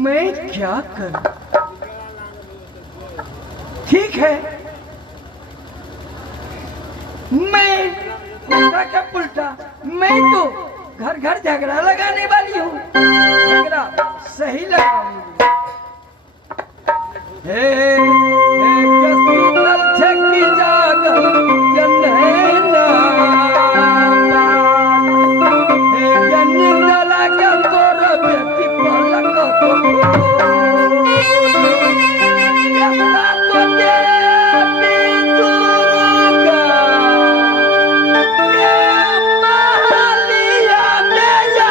मैं क्या करूं? ठीक है, मैं उल्टा क्या पुल्टा, मैं तो घर घर झगड़ा लगाने वाली हूँ। झगड़ा सही लगाऊंगी। हे कसुतल छकी जागल जनैना, हे जनिंदला के तोर बेटी पलक तो कैसा तो देवी दुर्गा ये महलिया में आई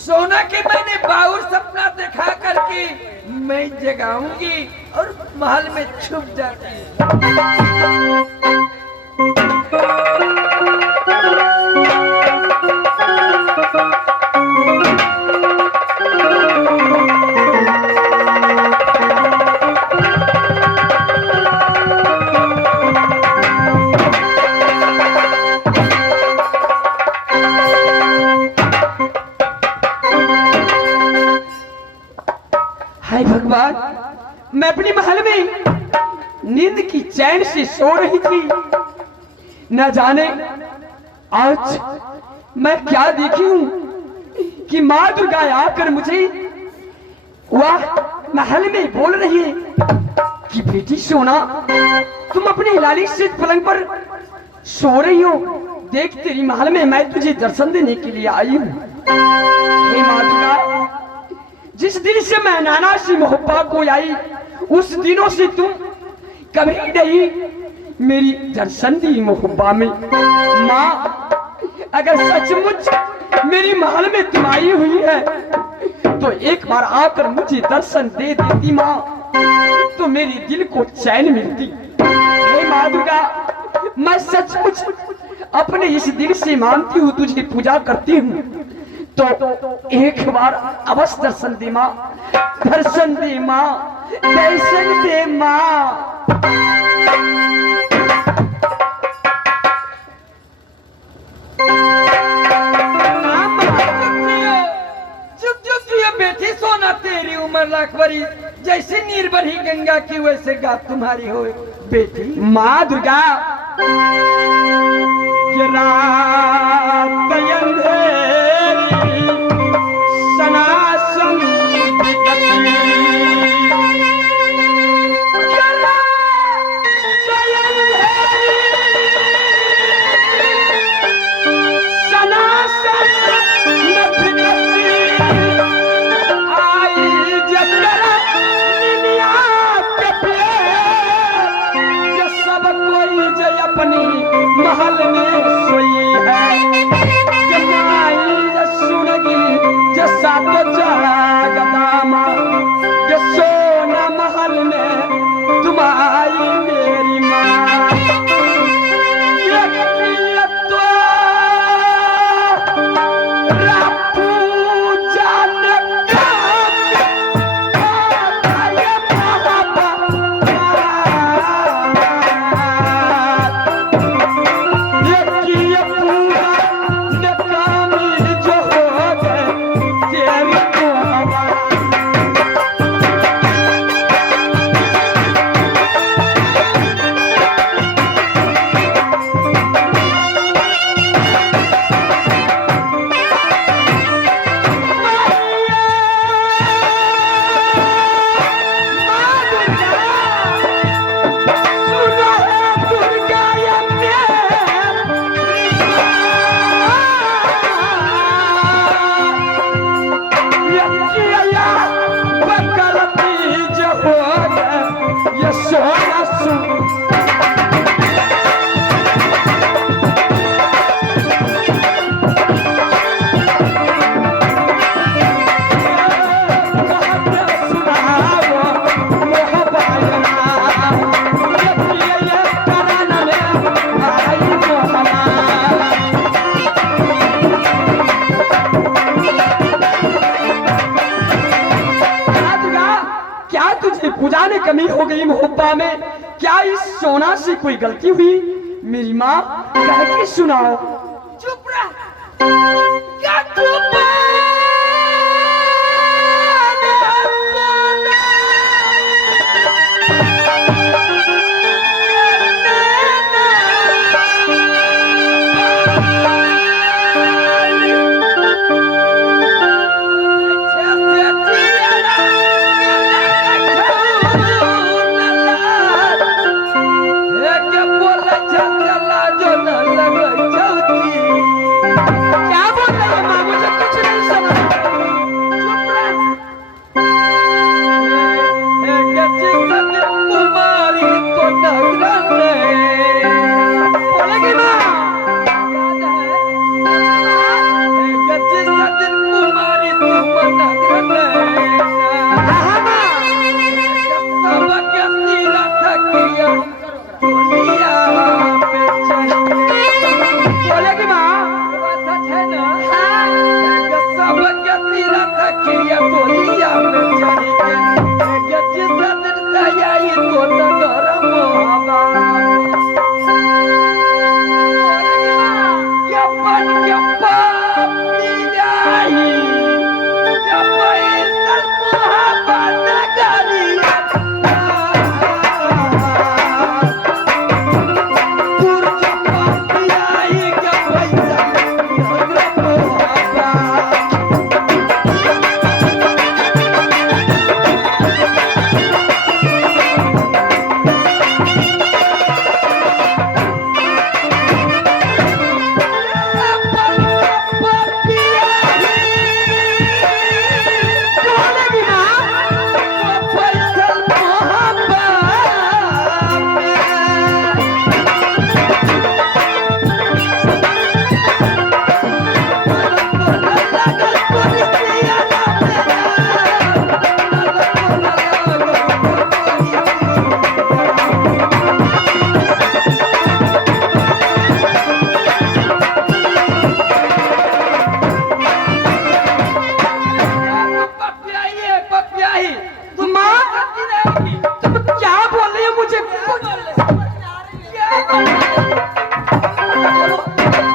सोना के मैंने बाउर सपना दिखा करके मैं जगाऊंगी और महल में छुप जाती हाय भगवान, मैं अपने महल में नींद की चैन से सो रही थी। न जाने आज मैं क्या देखी हूं कि मां दुर्गा आकर मुझे वाह महल में बोल रही है कि बेटी सोना, तुम अपने लाली से पलंग पर सो रही हो। देख तेरी महल में मैं तुझे दर्शन देने के लिए आई हूं। हे मां दुर्गा, जिस दिन से मैं नाना सी मोहब्बत को आई उस दिनों से तुम कभी नहीं मेरी दर्शन दी मोहब्बत में। माँ, अगर सचमुच मेरी महल में तुम आई हुई है तो एक बार आकर मुझे दर्शन दे देती माँ, तो मेरी दिल को चैन मिलती। हे माँ दुर्गा, मैं सचमुच अपने इस दिल से मानती हूँ, तुझे पूजा करती हूँ, तो एक बार अवश्य दर्शन दे माँ, दर्शन दे माँ, दर्शन दे माँ। चुप चुप जियो बेटी सोना, तेरी उम्र लाख बरी, जैसे नीर बरही गंगा की वैसे गात तुम्हारी हो बेटी। माँ दुर्गा, महल में सोई है, माँ में क्या इस सोना से कोई गलती हुई? मेरी माँ कह के सुनाओ। चुप रह। क्या चुप है?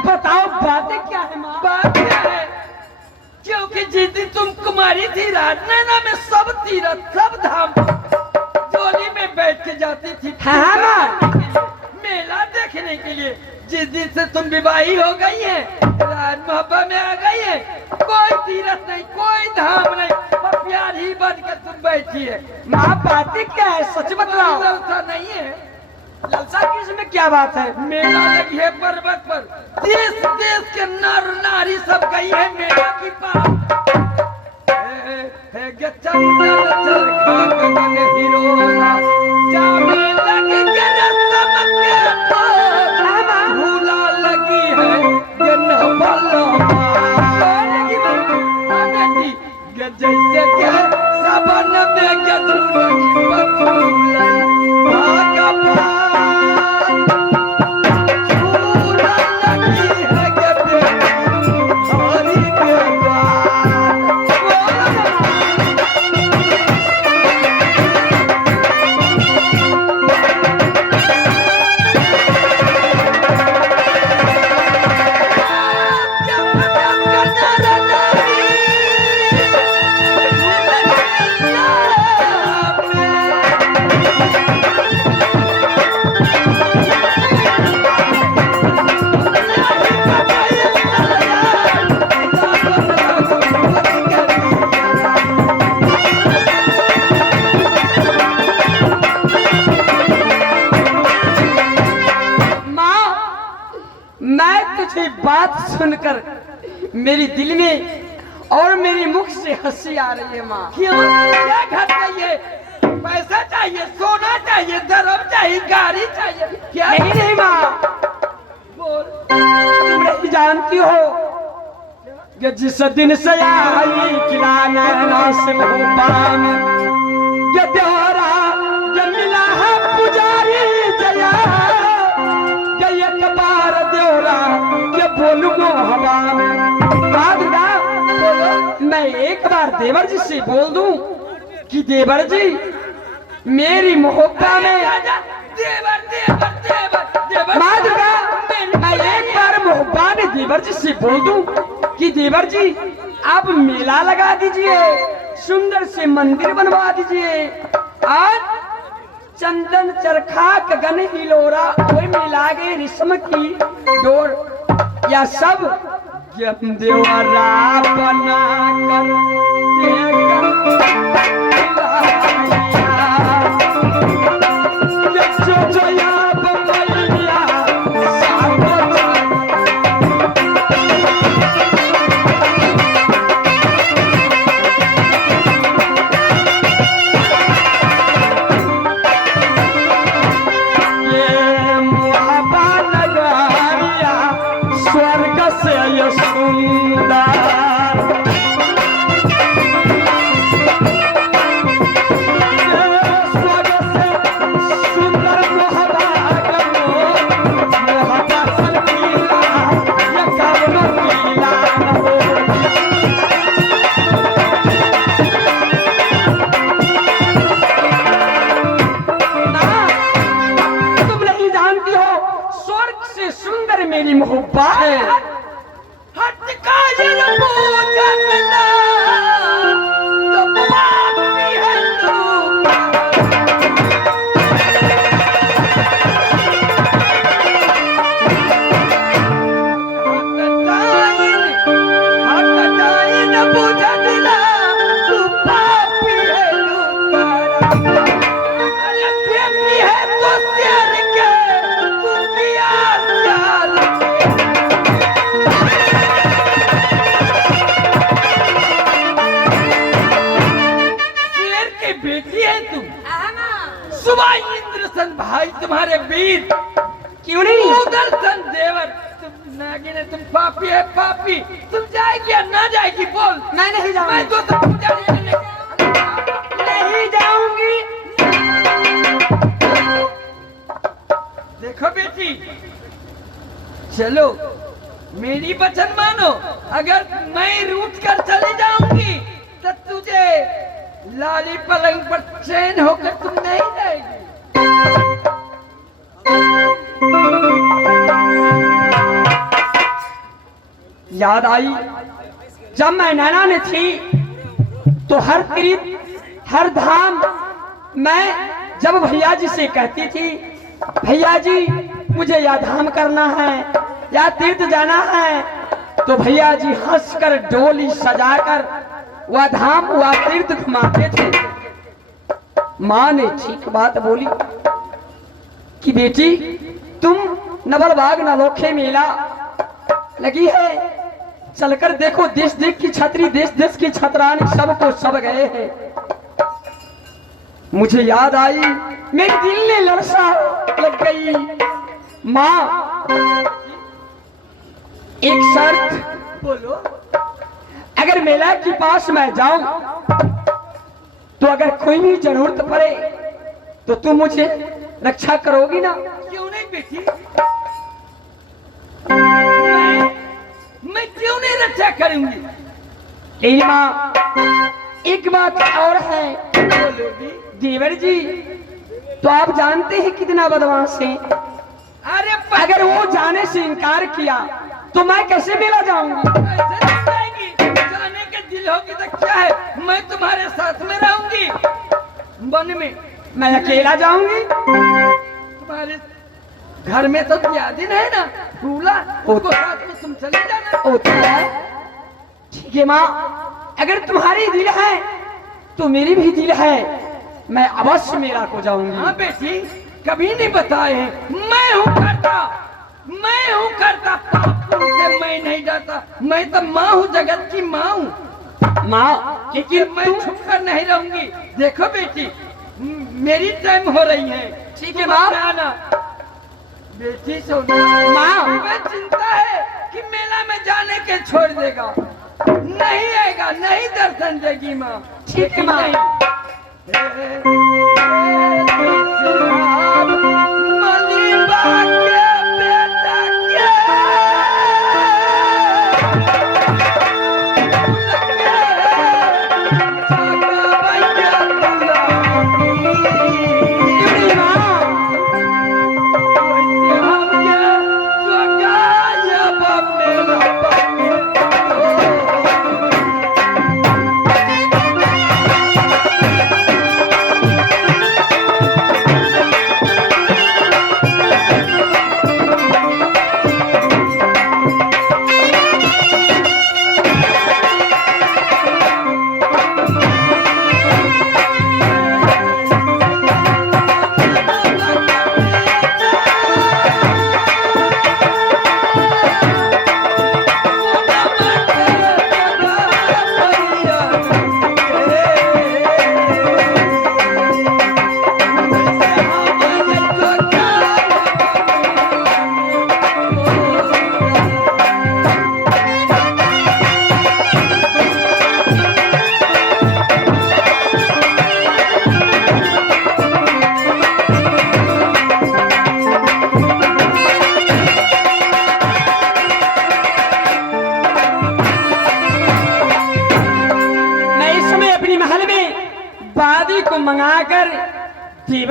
बताओ बातें क्या है माँ? बात क्या है? क्योंकि जिस दिन तुम कुमारी थी राजनैना में सब तीरथ सब धाम जोली में बैठ के जाती थी हाँ माँ। मेला देखने के लिए। जिस दिन से तुम विवाही हो गई है, राजमहबा में आ गई है, कोई तीरथ नहीं, कोई धाम नहीं, प्यार ही बन के तुम बैठी है। माँ बातें क्या है? सच बतलाओ। ललसा नहीं है। ललसा किस में क्या बात है? मेला लगी है पर्वत पर, देश देश के नर नारी सब गई है मेला की पार। चंदन चरखा गगन हिरोला, जामे लगी के रस्म के पार, भूला लगी है ये नभलमा। जैसे के सबन में गधुलगी बतुलई भगवान। बात सुनकर मेरी दिल में और मेरी मुख से हंसी आ रही है माँ। क्यों? क्या घट गई है? पैसा चाहिए, सोना चाहिए, धर्म चाहिए, गाड़ी चाहिए, क्या? नहीं नहीं माँ, बोल। तुम नहीं जानती हो कि जिस दिन से आई खिलाना से भगवान ये त्योहारा ये मिला है पुजारी जया ये एक बार देवरा ये बोलूं हवा में। मैं एक बार देवर जी से बोल दूं कि देवर जी मेरी मोहब्बत में देवर देवर देवर देवर माँ दुर्गा, मैं एक बार मोहब्बत में देवर जी से बोल दूं कि देवर जी आप मेला लगा दीजिए, सुंदर से मंदिर बनवा दीजिए, और चंदन चरखा गगन हिलोरा कोई मिला गए रेशम की डोर, या सब देवरा बना कर स्वर्ग से ये सुंदर मेरी मोहब्बत है। हट काजल पूजन ना तो पापी है तू। हट काजल पूजन ना तू पापी है तू। अरे बेटी है तो शेर के तू किया चाल बेटी है तुम। सुबह इंद्र सन भाई तुम्हारे वीर, क्यों नहीं? सुदर्शन देवर तुम नागिन है, तुम पापी है पापी। तुम जाएगी या ना जाएगी बोल? मैं नहीं जाऊंगी। मैं तो सब नहीं जाऊंगी। देखो बेटी, चलो मेरी वचन मानो, अगर मैं रूठ कर चली जाऊंगी तो तुझे लाली पलंग पर चैन होकर तुम नहीं रहेगी। याद आई जब मैं नैना में थी तो हर तीर्थ हर धाम मैं जब भैया जी से कहती थी भैया जी मुझे यह धाम करना है या तीर्थ जाना है, तो भैया जी हंसकर डोली सजाकर वह धाम वह तीर्थ घुमाते थे। माँ ने ठीक बात बोली कि बेटी तुम नवलबाग नलोखे मेला लगी है, चलकर देखो, देश देश की छतरी देश देश की छतरानी सबको सब गए हैं। मुझे याद आई, मेरे दिल ने लरसा लग गई। माँ एक शर्त बोलो। अगर मेला के पास मैं जाऊं तो अगर कोई भी जरूरत पड़े तो तुम मुझे रक्षा करोगी ना? क्यों नहीं बेटी, मैं क्यों नहीं रक्षा करूंगी? यही माँ एक बात और है। बोलोगी? देवर जी तो आप जानते हैं कितना बदमाश है। अरे अगर वो जाने से इनकार किया तो मैं कैसे मेला जाऊंगी? ऐसे नहीं जाएगी, जाने के दिल होगी तो क्या है, मैं तुम्हारे साथ में रहूंगी वन में। मैं अकेला जाऊंगी? तुम्हारे घर में तो दिन है ना, फूला उसको साथ में तुम चले जाना। होता है, ठीक है माँ, अगर तुम्हारी दिल है तो मेरी भी दिल है, मैं अवश्य मेला को जाऊंगी। हाँ बेटी, कभी नहीं बताए हैं, मैं हूँ करता पाप से मैं नहीं डरता, मैं तो माँ हूँ, जगत की माँ हूँ। माँ लेकिन मैं छुप कर नहीं रहूंगी। देखो बेटी, मेरी टाइम हो रही है। ठीक है माँ। आना बेटी, सोना माँ। मैं चिंता है कि मेला में जाने के छोड़ देगा, नहीं आएगा, नहीं दर्शन देगी माँ। ठीक है माँ।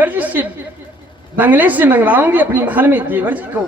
देवर जी से बंगले से मंगवाऊंगी अपनी महल में देवर जी को।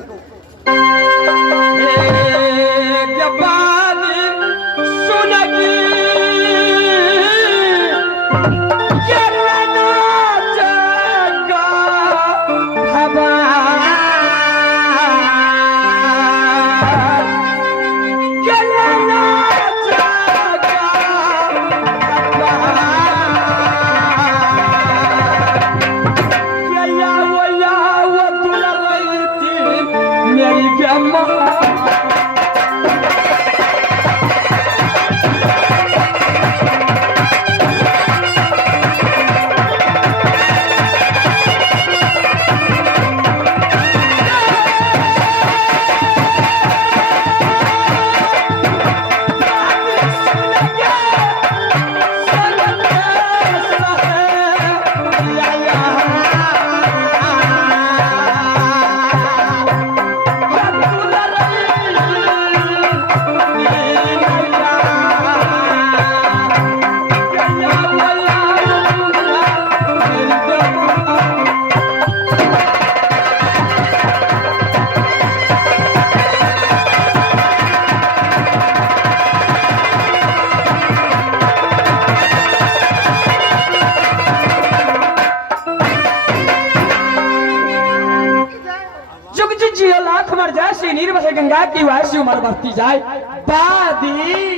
गंगा की वासी उम्र बढ़ती जाए। दादी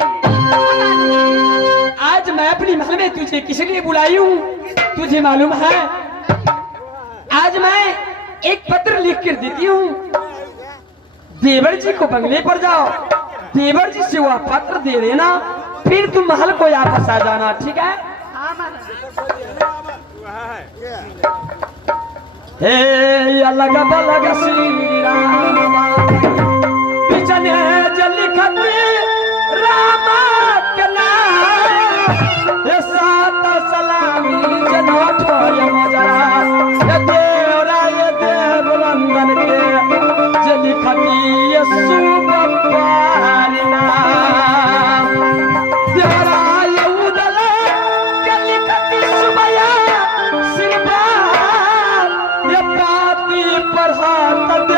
आज मैं अपनी महल में तुझे किस लिए बुलाई हूँ तुझे मालूम है? आज मैं एक पत्र लिख कर देती हूँ, देवर जी को बंगले पर जाओ, देवर जी से वह पत्र दे देना, फिर तुम महल को वापस आ जाना, ठीक है? हे अलग बलग श्री राम पिछने जलिखत रामा के नाम ये सात सलामी जनो ठोय मजरा ये देवरा ये देव वंदन के जलिखती ये शुभ पारिना देवरा ये उदल जलिखती सुबया सिरबा ये पाती पर हाथ